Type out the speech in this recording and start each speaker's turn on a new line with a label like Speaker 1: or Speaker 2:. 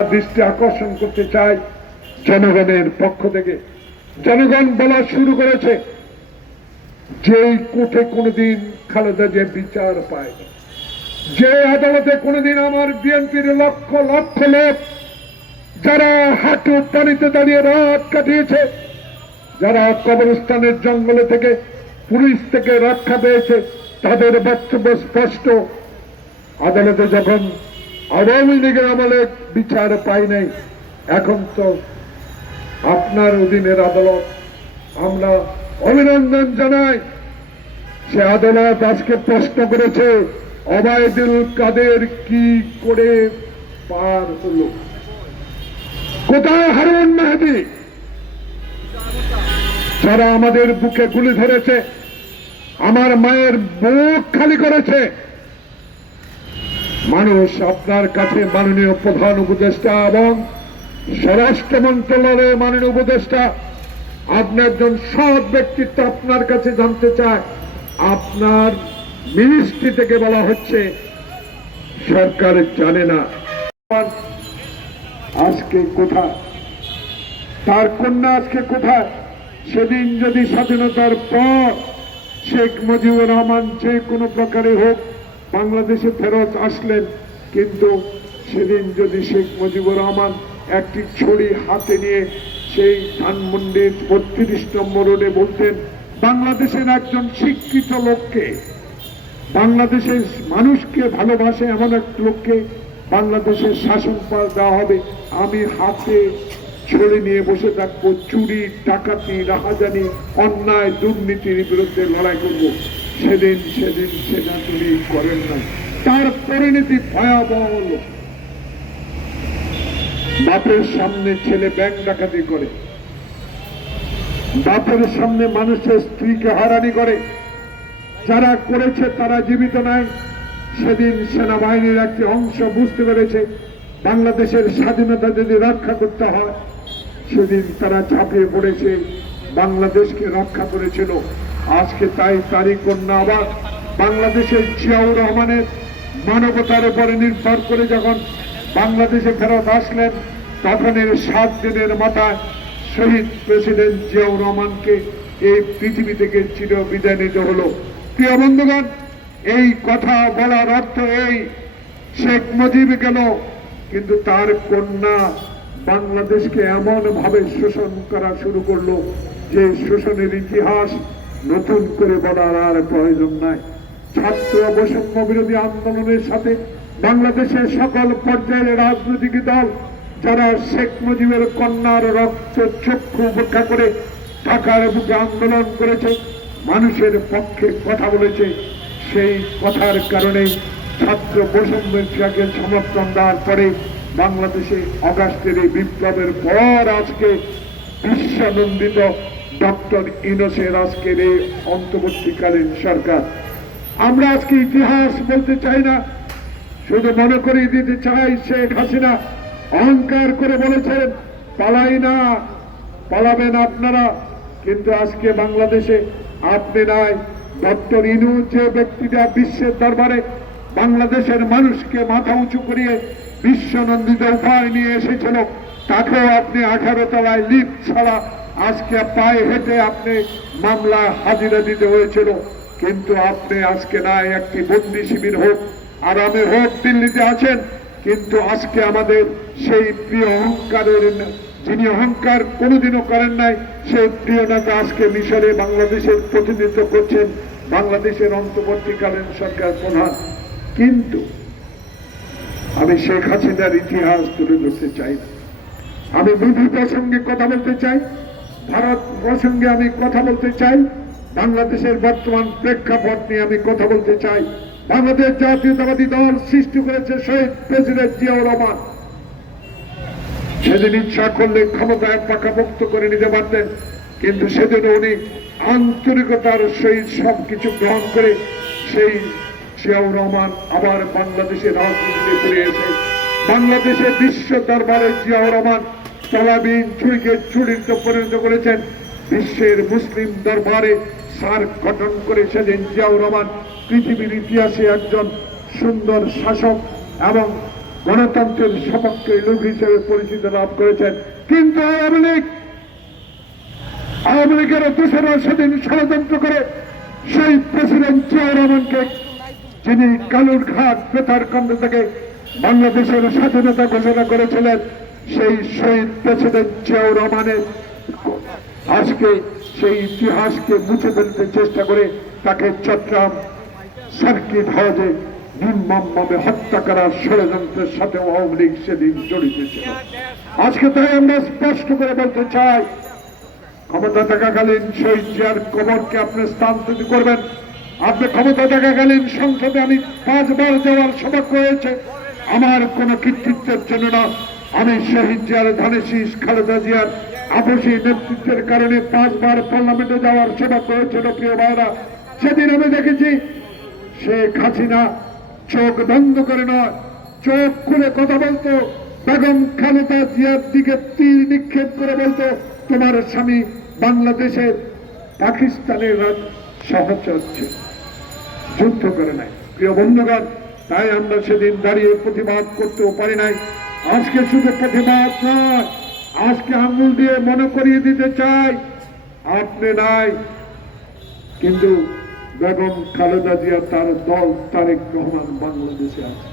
Speaker 1: দৃষ্টি আকর্ষণ করতে চাই জনগণের পক্ষ থেকে। জনগণ বলা শুরু করেছে যে কোর্টে কোনোদিন খালেদা যে বিচার পায় যে আদালতে কোনোদিন আমার বিএনপির লক্ষ লক্ষ লোক যারা হাঁটু পানিতে দাঁড়িয়ে রাত কাটিয়েছে, যারা কবরস্থানের জঙ্গলে থেকে পুলিশ থেকে রক্ষা পেয়েছে, তাদের বক্তব্য স্পষ্ট। আদালতে যখন আওয়ামী লীগের আমলে বিচার পাই নাই। এখন তো আপনার অধীনের আদালত, আমরা অভিনন্দন জানাই। সে আদালত আজকে প্রশ্ন করেছে, অবায়দুল কাদের কি করে পার হলো? কোথায় হারুন মেহেদি? যারা আমাদের বুকে গুলি ধরেছে, আমার মায়ের বুক খালি করেছে। মানুষ আপনার কাছে মাননীয় প্রধান উপদেষ্টা এবং স্বরাষ্ট্র মন্ত্রণালয়ের মাননীয় উপদেষ্টা, আপনার একজন সৎ ব্যক্তিত্ব আপনার কাছে জানতে চায়। আপনার মিনিস্ট্রি থেকে বলা হচ্ছে, সরকার জানে না। আজকে কোথায়? তার কন্যা আজকে কোথায়? সেদিন যদি স্বাধীনতার পর শেখ মুজিবুর রহমান যে কোনো প্রকারে হোক বাংলাদেশে ফেরত আসলেন, কিন্তু সেদিন যদি শেখ মুজিবুর রহমান একটি ছড়ি হাতে নিয়ে সেই ধানমন্ডির বত্রিশ নম্বর রোডে বলতেন, বাংলাদেশের একজন শিক্ষিত লোককে, বাংলাদেশের মানুষকে ভালোবাসে এমন এক লোককে বাংলাদেশের শাসন পাল দেওয়া হবে। আমি হাতে ছড়ে নিয়ে বসে থাকব, চুরি, ডাকাতি, রাহাজানি, অন্যায়, দুর্নীতির বিরুদ্ধে লড়াই করব। সেদিন সেদিন সেটা তিনি করেন না তার পরিণতি ভয়াবহ বাপের সামনে ছেলে ব্যাংক ডাকাতি করে। বাপের সামনে মানুষের স্ত্রীকে হারানি করে। যারা করেছে তারা জীবিত নাই। সেদিন সেনাবাহিনীর একটি অংশ বুঝতে পেরেছে, বাংলাদেশের স্বাধীনতা যদি রক্ষা করতে হয়, সেদিন তারা ঝাঁপিয়ে পড়েছে, বাংলাদেশকে রক্ষা করেছিল। আজকে তাই তারই কন্যা আবার বাংলাদেশের জিয়াউর রহমানের মানবতার উপরে নির্ভর করে যখন বাংলাদেশে ফেরত আসলেন, তখনের সাত দিনের মাথায় শহীদ প্রেসিডেন্ট জিয়াউর রহমানকে এই পৃথিবী থেকে চির বিদায় নিতে হলো। প্রিয় বন্ধুগণ, এই কথা বলার অর্থ এই, শেখ মুজিব গেল, কিন্তু তার কন্যা বাংলাদেশকে এমন ভাবে শোষণ করা শুরু করল যে শোষণের ইতিহাস নতুন করে বলার আর প্রয়োজন নাই। ছাত্র বৈষম্য বিরোধী আন্দোলনের সাথে বাংলাদেশের সকল পর্যায়ের রাজনৈতিক দল, যারা শেখ মুজিবের কন্যার রক্ত চক্ষু উপেক্ষা করে ঢাকার বুকে আন্দোলন করেছে, মানুষের পক্ষে কথা বলেছে। সেই কথার কারণে ছাত্র বৈষম্যকে সমর্থন দেওয়ার পরে বাংলাদেশে অগাস্টের এই বিপ্লবের পর আজকে বিশ্বনন্দিত ডক্টর ইনোসের আজকের এই অন্তর্বর্তীকালীন সরকার। আমরা আজকে ইতিহাস বলতে চাই না, শুধু মনে করিয়ে দিতে চাই শেখ হাসিনা। অহংকার করে বলেছেন, পালাই না, পালাবেন আপনারা। কিন্তু আজকে বাংলাদেশে আপনি নাই, ডক্টর ইনু যে ব্যক্তিটা বিশ্বের দরবারে বাংলাদেশের মানুষকে মাথা উঁচু করিয়ে বিশ্বনন্দিত উপায় নিয়ে এসেছিল, তাকেও আপনি আঠারো তলায় লিপ ছাড়া আজকে পায়ে হেঁটে আপনি মামলা হাজিরা দিতে হয়েছিল। কিন্তু আপনি আজকে নাই একটি বন্দি শিবির হোক, আরামে হোক, দিল্লিতে আছেন, কিন্তু আজকে আমাদের সেই প্রিয় অহংকারের যিনি অহংকার কোনোদিনও করেন নাই, সেই প্রিয় নেতা আজকে মিশরে বাংলাদেশের প্রতিনিধিত্ব করছেন, বাংলাদেশের অন্তর্বর্তীকালীন সরকার প্রধান। কিন্তু আমি শেখ হাসিনার ইতিহাস তুলে ধরতে চাই না। আমি বিধি প্রসঙ্গে কথা বলতে চাই। ভারত প্রসঙ্গে আমি কথা বলতে চাই। বাংলাদেশের বর্তমান প্রেক্ষাপট নিয়ে আমি কথা বলতে চাই। বাংলাদেশ জাতীয়তাবাদী দল সৃষ্টি করেছে শহীদ প্রেসিডেন্ট জিয়াউর রহমান। সেদিন ইচ্ছা করলে ক্ষমতায় পাকাপোক্ত করে নিতে পারতেন, কিন্তু সেদিন উনি আন্তরিকতার সহিত সবকিছু গ্রহণ করে সেই জিয়াউর রহমান আবার বাংলাদেশের রাজনীতিতে ফিরে এসে বাংলাদেশে বিশ্ব দরবারে জিয়াউর রহমান তলাবিন চুরিকে চুরিতে পরিণত করেছেন বিশ্বের মুসলিম দরবারে সার গঠন করে সেদিন জিয়াউর রহমান, পৃথিবীর ইতিহাসে একজন সুন্দর শাসক এবং গণতন্ত্রের সপক্ষে লোক হিসেবে পরিচিত লাভ করেছেন। কিন্তু আওয়ামী লীগ, আওয়ামী লীগের দোষরা সেদিন ষড়যন্ত্র করে সেই প্রেসিডেন্ট জিয়াউর রহমানকে, যিনি কালুর ঘাট বেতার কাণ্ড থেকে বাংলাদেশের স্বাধীনতা ঘোষণা করেছিলেন সেই শহীদ প্রেসিডেন্ট জিয়াউর রহমানের আজকে সেই ইতিহাসকে মুছে ফেলতে চেষ্টা করে তাকে চট্টগ্রাম সার্কিট হাউসে নির্মমভাবে হত্যা করার ষড়যন্ত্রের সাথে আওয়ামী লীগ সেদিন জড়িত ছিল। আজকে তাই আমরা স্পষ্ট করে বলতে চাই, ক্ষমতা থাকাকালীন শহীদ জিয়ার কবরকে আপনি স্থানান্তরিত করবেন। আপনি ক্ষমতা থাকাকালীন সংসদে আমি পাঁচবার যাওয়ার সৌভাগ্য হয়েছে। আমার কোনো কৃতিত্বের জন্য না। আমি শহীদ জিয়ার ধানেশিস খালেদা জিয়ার আপসী নেতৃত্বের কারণে পাঁচবার পার্লামেন্টে যাওয়ার সেবা হয়েছিল প্রিয় ভাইরা। সেদিন আমি দেখেছি, শেখ হাসিনা চোখ বন্ধ করে নয়, চোখ খুলে কথা বলতো, বেগম খালেদা জিয়ার দিকে তীর নিক্ষেপ করে বলতো, তোমার স্বামী বাংলাদেশের পাকিস্তানের সহচর্য, যুদ্ধ করে নাই। প্রিয় বন্ধুগণ, তাই আমরা সেদিন দাঁড়িয়ে প্রতিবাদ করতেও পারি নাই। আজকে শুধু প্রতিবাদ নয়, আজকে আঙুল দিয়ে মনে করিয়ে দিতে চাই। আপনি নাই, কিন্তু বেগম খালেদা জিয়া তার দল তারেক রহমান বাংলাদেশে আছে।